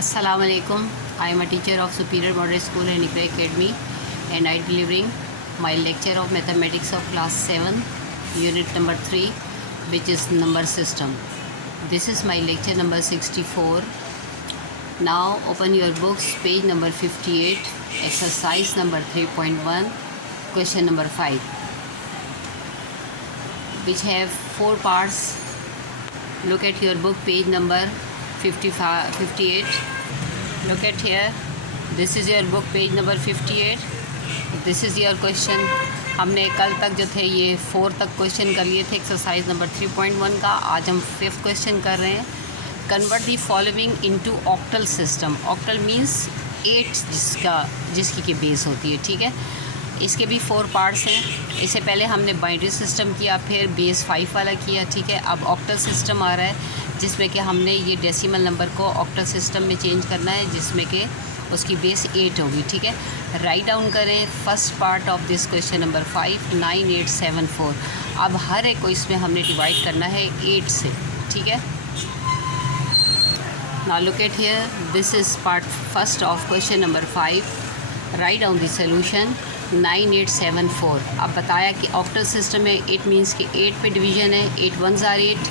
Assalamu alaikum. I am a teacher of Superior Moderate School and Iqra Academy, and I delivering my lecture of mathematics of class 7, unit number 3, which is number system. This is my lecture number 64. Now open your books, page number 58, exercise number 3.1, question number 5, which have 4 parts. Look at your book, page number 58. Look at here, this is your book, page number 58. This is your question. हमने कल तक जो थे ये 4 तक question कर लिए थे एक्सरसाइज नंबर 3.1 का. आज हम 5th क्वेश्चन कर रहे हैं. Convert the following into octal system. Octal means 8 जिसकी की बेस होती है. ठीक है, इसके भी 4 पार्ट्स हैं. इससे पहले हमने बाइनरी सिस्टम किया, फिर बेस 5 वाला किया. ठीक है, अब ऑक्टल सिस्टम आ रहा है जिसमें कि हमने ये डेसिमल नंबर को ऑक्टल सिस्टम में चेंज करना है, जिसमें कि उसकी बेस 8 होगी. ठीक है, राइट डाउन करें first part of this question number 5, 9, 8, 7, 4. अब हर एक को इसमें हमने डिवाइड करना है 8 से. ठीक है, now look at here, this is part first of question number 5. Write down the solution 9, 8, 7, 4. अब बताया कि ऑक्टल सिस्टम में 8 मीन्स कि 8 पे डिवीजन है. 8 1s are 8.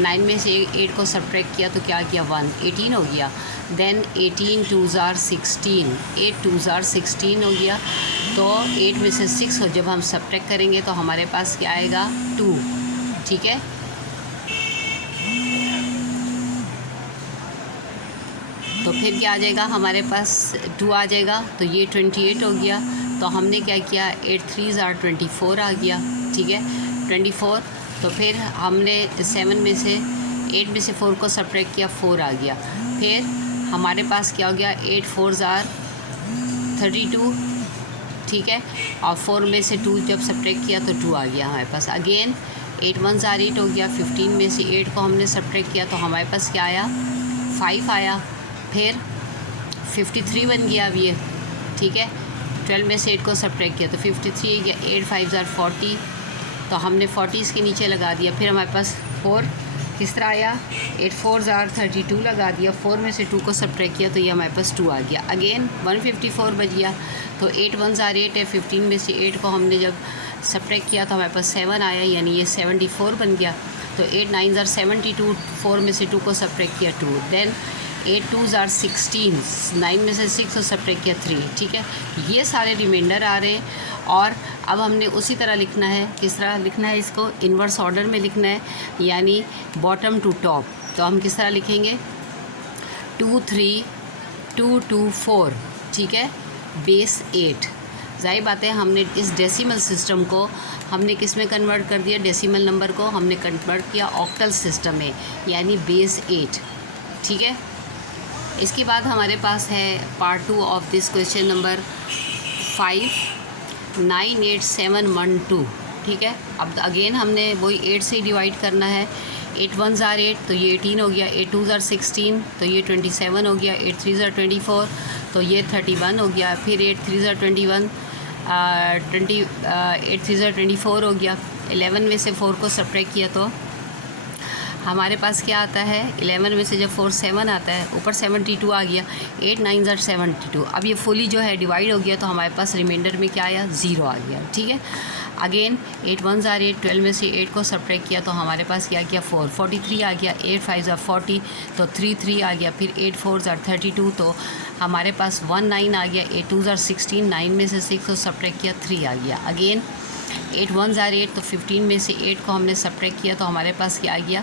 9 में से 8 को सब्ट्रैक्ट किया तो क्या किया, 1, 18 हो गया. Then 18 2s are 16. 8 2s are 16 हो गया. तो 8 में से 6 हो जब हम सब्ट्रैक्ट करेंगे तो हमारे पास क्या आएगा, 2. ठीक है, तो फिर क्या आ जाएगा, हमारे पास 2 आ जाएगा. तो ये 28 हो गया. तो हमने क्या किया, 8 3s are 24 आ गया. ठीक है, 24. तो फिर हमने 7 में से 8 में से 4 को सब्ट्रैक्ट किया, 4 आ गया. फिर हमारे पास क्या हो गया, 8 4s are 32. ठीक है, और 4 में से 2 जब सब्ट्रैक्ट किया तो 2 आ गया हमारे पास. अगेन 8 1s are 8 हो गया. 15 में से 8 को हमने सब्ट्रैक्ट किया तो हमारे पास क्या आया, 5 आया. फिर 53 बन गया अब ये. ठीक है, 12 में से 8 को सब्ट्रैक्ट किया तो 53 गया. 8 5s are 40. तो हमने 40 इसके नीचे लगा दिया. फिर हमारे पास 4 किस तरह आया, 8 4s are 32 लगा दिया. 4 में से 2 को सब्ट्रैक्ट किया तो ये हमारे पास 2 आ गया. अगेन 154 बच गया. तो 8 1s are 8 है. 15 में से 8 को हमने जब सब्ट्रैक्ट किया तो हमारे पास 7 आया, यानी ये 74 बन गया. तो 8 9s are 72. 4 में से 2 को सब्ट्रैक्ट किया, 2. Then 8 2s are 16. 9 में से 6 को सब्ट्रैक्ट किया, 3. ठीक है, ये सारे रिमाइंडर आ रहे हैं. और अब हमने उसी तरह लिखना है. किस तरह लिखना है, इसको इन्वर्स ऑर्डर में लिखना है, यानी बॉटम टू टॉप. तो हम किस तरह लिखेंगे, 2 3 2 2 4. ठीक है, बेस 8. जाहिर बात है हमने इस डेसिमल सिस्टम को हमने किस में कन्वर्ट कर दिया, डेसिमल नंबर को हमने कन्वर्ट किया ऑक्टल सिस्टम में, यानी बेस 8. ठीक है, इसके बाद हमारे पास है part 2 of this question number 5, 9 8 7 1 2. ठीक है, अब अगेन हमने वही 8 से डिवाइड करना है. 8 1s are 8 तो ये 18 हो गया. 8 2s are 16 तो ये 27 हो गया. 8 3s are 24 तो ये 31 हो गया. फिर 8 3s are 21 8 3s are 24 हो गया. 11 में से 4 को सब्ट्रैक्ट किया तो हमारे पास क्या आता है, 11 में से जब 4 7 आता है, ऊपर 72 आ गया. 8 9s are 72. अब ये फुली जो है डिवाइड हो गया तो हमारे पास रिमाइंडर में क्या आया, 0 आ गया. ठीक है, अगेन 8 1s are 8. 12 में से 8 को सब्ट्रैक्ट किया तो हमारे पास क्या किया, 4. 43 आ गया. 8 5s are 40 तो 3 3 आ गया. फिर 8 4s are 32 तो हमारे पास 1 9 आ गया. 8 2s are 16. 9 में से 6 को सब्ट्रैक्ट किया, 3 आ गया. अगेन 8 1s are 8 तो 15 में से 8 को हमने सब्ट्रैक्ट किया तो हमारे पास क्या आ गया,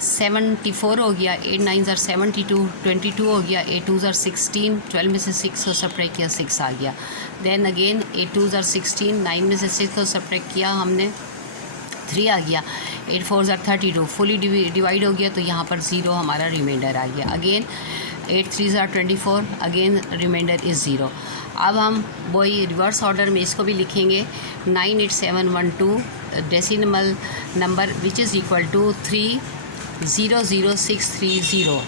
74 हो गया. 8 9s are 72. 22 हो गया. 8 2s are 16. 12 में से 6 को सब्ट्रैक्ट किया, 6 आ गया. Then again 8 2s are 16. 9 में से 6 को सब्ट्रैक्ट किया हमने, 3 आ गया. 8 4s are 32. फुली डिवाइड हो गया तो यहाँ पर 0 हमारा रिमाइंडर आ गया. Again 8 3s are 24. Again reminder is 0. अब हम वही रिवर्स ऑर्डर में इसको भी लिखेंगे. 9 8 7 1 2 decimal number which is equal to 3 0 0 6 3 0.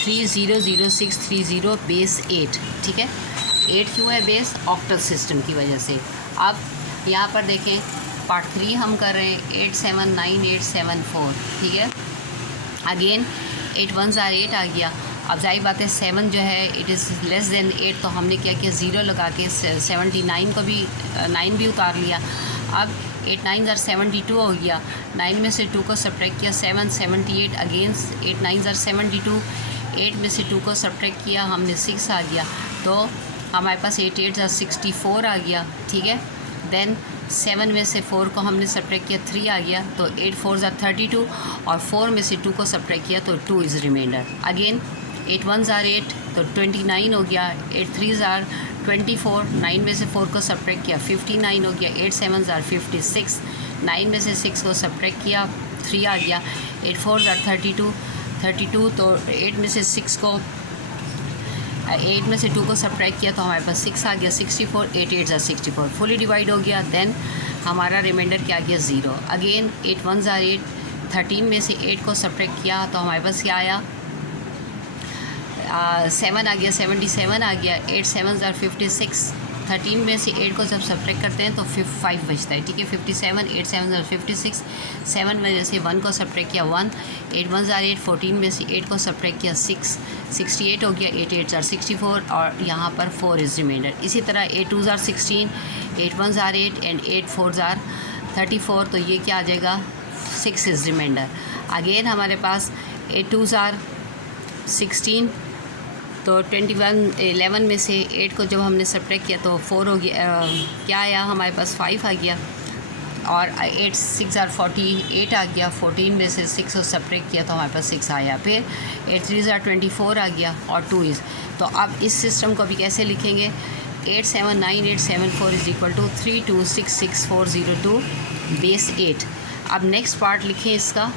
3 0 0 6 3 0 base 8. ठीक है, 8 क्यों है बेस, ऑक्टल सिस्टम की वजह से. अब यहाँ पर देखें पार्ट 3 हम कर रहे हैं. 8 7 9 8 7 4. ठीक है, अगेन 8 1s are 8 आ गया. अब जाहिर बात है 7 जो है इट इज़ लेस देन 8, तो हमने क्या किया 0 लगा के 79 को भी 9 भी उतार लिया। अब 8 9 ज़र 72 हो गया, 9 में से 2 को सब्ट्रैक्ट किया 7 78 अगेंस्ट 8 9 ज़र 72, 8 में से 2 को सब्ट्रैक्ट किया हमने 6 आ गया, तो हमारे पास 8 8 ज़र 64 आ गया, ठीक है। देन 7 में से 4 को हमने सब्ट्रैक्ट किया 3 आ गया, तो 8 4 ज़र 32 और 4 में से 2 को सब्ट्रैक्ट किया तो 2 इज़ रिमाइंडर। अगेन 8 1 ज़र 8 तो 29 हो गया, 8 3 ज़र 24, 9 में से 4 को सब्ट्रैक्ट किया 59 हो गया, 8 7 ज़र 56, 9 में से 6 को सब्ट्रैक्ट किया 3 आ गया, 8 4 ज़र 32 तो 8 में से 6 को 8 में से 2 को सब्ट्रैक्ट किया तो हमारे पास 6 आ गया 64, 8 8 ज़र 64 फुली डिवाइड हो गया। देन हमारा रिमाइंडर क्या आ गया 0। अगेन 8 1 ज़र 8, 13 में से 8 को सब्ट्रैक्ट किया तो हमारे पास क्या आया 7 आ गया, 77 आ गया, 8 7 ज़र 56, 13 में से 8 को जब सब्ट्रैक्ट करते हैं तो 5 बचता है, ठीक है। 57 8 7 ज़र 56, 7 में से 1 को सब्ट्रैक्ट किया 1, 8 1 ज़र 8, 14 में से 8 को सब्ट्रैक्ट किया 6, 68 हो गया, 8 8 ज़र 64 और यहाँ पर 4 इज़ रिमाइंडर। इसी तरह 8 2 ज़र 16, 8 1 ज़र 8 एंड 8 4 ज़र 34, तो ये क्या आ जाएगा 6 इज़ रिमाइंडर। अगेन हमारे पास 8 2 ज़र 16, तो 11 में से 8 को जब हमने सब्ट्रैक्ट किया तो 4 हो गया, क्या आया हमारे पास 5 आ गया, और 8 6 ज़र 48 आ गया, 14 में से 6 को सब्ट्रैक्ट किया तो हमारे पास 6 आया, फिर 8 3 ज़र 24 आ गया और 2 इज़। तो अब इस सिस्टम को अभी कैसे लिखेंगे 8 7 9 8 7 4 इज़ इक्वल टू 3 2 6 6 4 0 2 बेस 8। अब नेक्स्ट पार्ट लिखें इसका